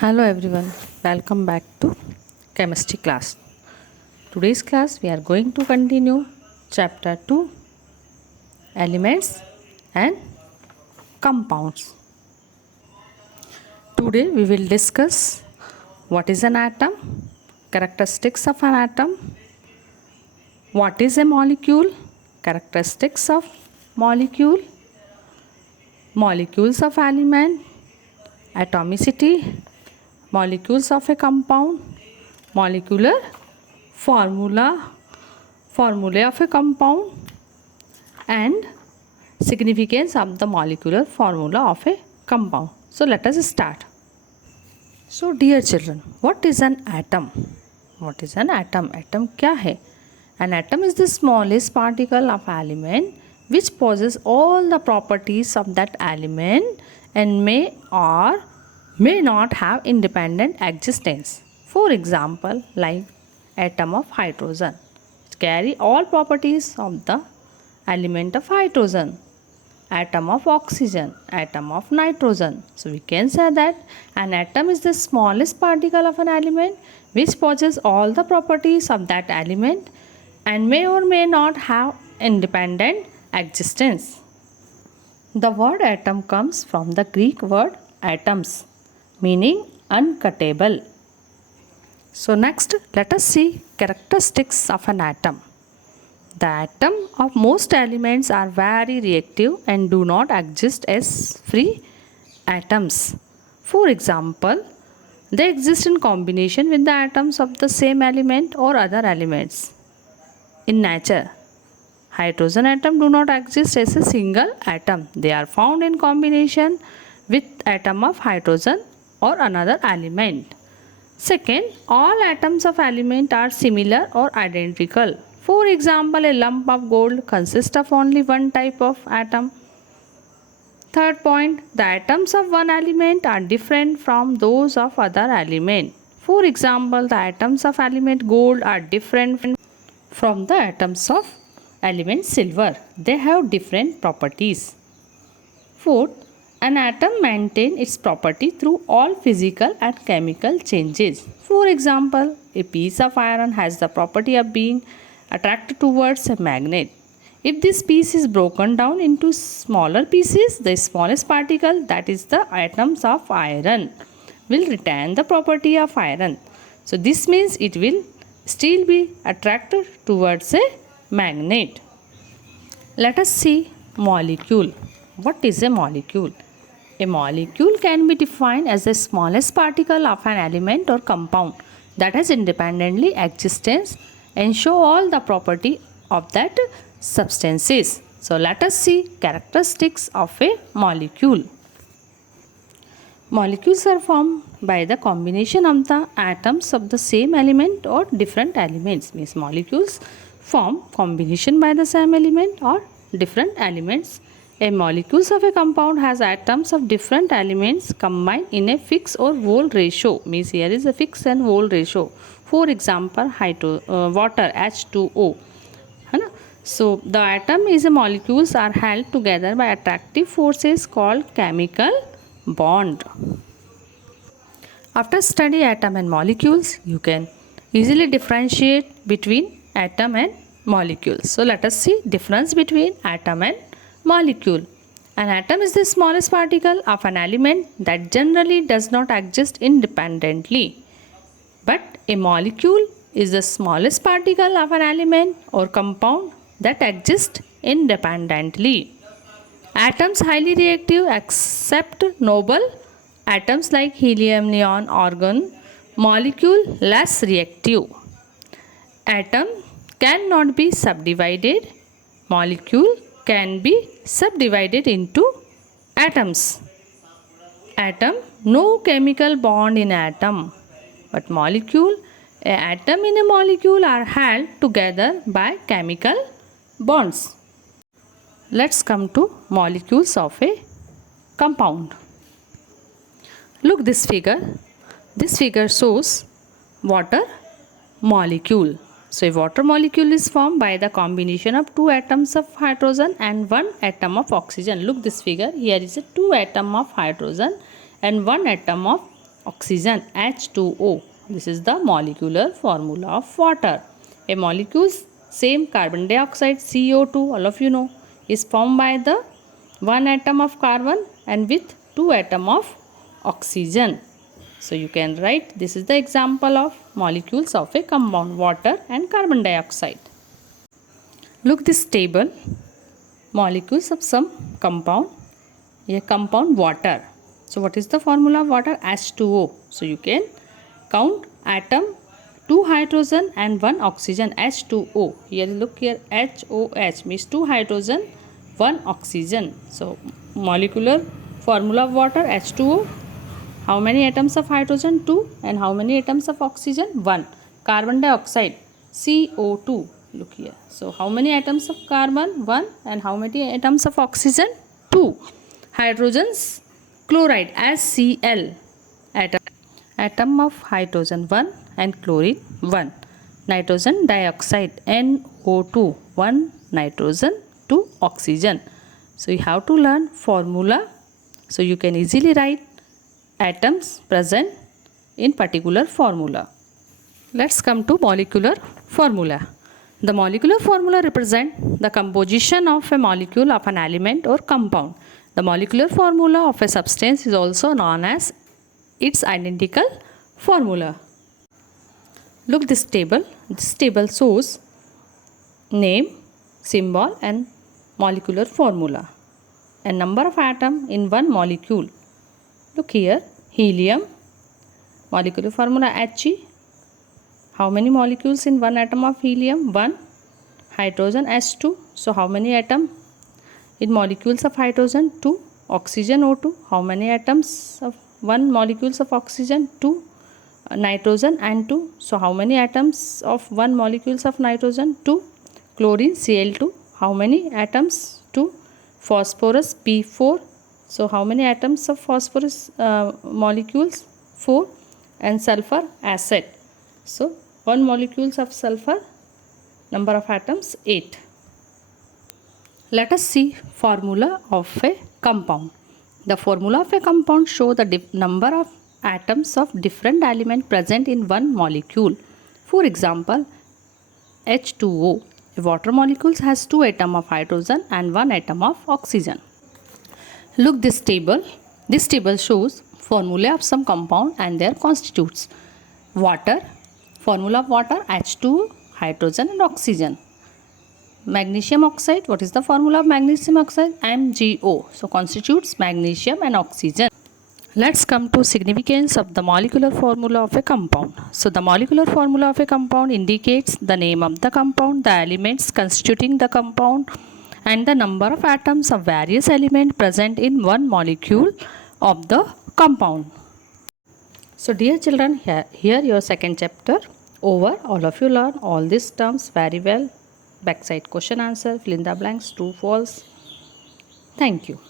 Hello everyone, welcome back to chemistry class. Today's class we are going to continue chapter 2 elements and compounds. Today we will discuss what is an atom, characteristics of an atom, what is a molecule, characteristics of molecule, molecules of element, atomicity, molecules of a compound, molecular formulae of a compound, and significance of the molecular formula of a compound. So let us start. So dear children, what is an atom? What is an atom? Atom क्या है? An atom is the smallest particle of element which possesses all the properties of that element and may or may not have independent existence. For example, like atom of hydrogen, it carry all properties of the element of hydrogen. Atom of oxygen, atom of nitrogen. So we can say that an atom is the smallest particle of an element which possesses all the properties of that element and may or may not have independent existence. The word atom comes from the Greek word atoms, meaning uncuttable. So next, let us see characteristics of an atom. The atom of most elements are very reactive and do not exist as free atoms. For example, they exist in combination with the atoms of the same element or other elements. In nature, hydrogen atom do not exist as a single atom. They are found in combination with atom of hydrogen or another element. Second, all atoms of element are similar or identical. For example, a lump of gold consists of only one type of atom. Third point, the atoms of one element are different from those of other element. For example, the atoms of element gold are different from the atoms of element silver. They have different properties. Fourth, an atom maintains its property through all physical and chemical changes. For example, a piece of iron has the property of being attracted towards a magnet. If this piece is broken down into smaller pieces, the smallest particle, that is the atoms of iron, will retain the property of iron. So this means it will still be attracted towards a magnet. Let us see molecule. What is a molecule? A molecule can be defined as the smallest particle of an element or compound that has independently existence and show all the property of that substances. So let us see characteristics of a molecule. Molecules are formed by the combination of the atoms of the same element or different elements. Means molecules form combination by the same element or different elements. A molecules of a compound has atoms of different elements combined in a fixed or whole ratio. Means here is a fixed and whole ratio. For example, water H2O. So the atom is a molecules are held together by attractive forces called chemical bond. After study atom and molecules, you can easily differentiate between atom and molecules. So let us see difference between atom and molecule. An atom is the smallest particle of an element that generally does not exist independently. But a molecule is the smallest particle of an element or compound that exists independently. Atoms highly reactive except noble atoms like helium, neon, argon. Molecule less reactive. Atom cannot be subdivided. Molecule can be subdivided into atoms. Atom, no chemical bond in atom. But molecule, a atom in a molecule are held together by chemical bonds. Let's come to molecules of a compound. Look this figure. This figure shows water molecule. So a water molecule is formed by the combination of two atoms of hydrogen and one atom of oxygen. Look this figure. Here is a two atom of hydrogen and one atom of oxygen H2O. This is the molecular formula of water. A molecule's same carbon dioxide CO2, all of you know, is formed by the one atom of carbon and with two atom of oxygen. So you can write, this is the example of molecules of a compound, water and carbon dioxide. Look this table, molecules of some compound, a compound water. So what is the formula of water? H2O. So you can count atom, 2 hydrogen and 1 oxygen, H2O. Here look here, HOH means 2 hydrogen, 1 oxygen. So molecular formula of water, H2O. How many atoms of hydrogen? 2. And how many atoms of oxygen? 1. Carbon dioxide, CO2. Look here. So how many atoms of carbon? 1. And how many atoms of oxygen? 2. Hydrogen's chloride, HCl. Atom of hydrogen 1 and chlorine 1. Nitrogen dioxide, NO2, 1 nitrogen, 2 oxygen. So you have to learn formula. So you can easily write atoms present in particular formula. Let's come to molecular formula. The molecular formula represents the composition of a molecule of an element or compound. The molecular formula of a substance is also known as its identical formula. Look this table. This table shows name, symbol and molecular formula and number of atoms in one molecule. Look here, helium, molecular formula He. How many molecules in one atom of helium? 1. Hydrogen H2. So how many atoms in molecules of hydrogen? 2. Oxygen O2. How many atoms of 1 molecules of oxygen? 2. Nitrogen N2. So how many atoms of 1 molecules of nitrogen? 2. Chlorine Cl2. How many atoms? 2. Phosphorus P4. So how many atoms of phosphorus molecules? 4. And sulfur acid. So 1 molecules of sulfur, number of atoms 8. Let us see formula of a compound. The formula of a compound show the number of atoms of different element present in one molecule. For example, H2O. A water molecule has 2 atoms of hydrogen and 1 atom of oxygen. Look this table. This table shows formula of some compound and their constitutes. Water. Formula of water, H2O, hydrogen and oxygen. Magnesium oxide, what is the formula of magnesium oxide? MgO. So constitutes magnesium and oxygen. Let's come to significance of the molecular formula of a compound. So the molecular formula of a compound indicates the name of the compound, the elements constituting the compound and the number of atoms of various elements present in one molecule of the compound. So dear children, here your second chapter over. All of you learn all these terms very well. Backside question answer, fill in the blanks, true, false. Thank you.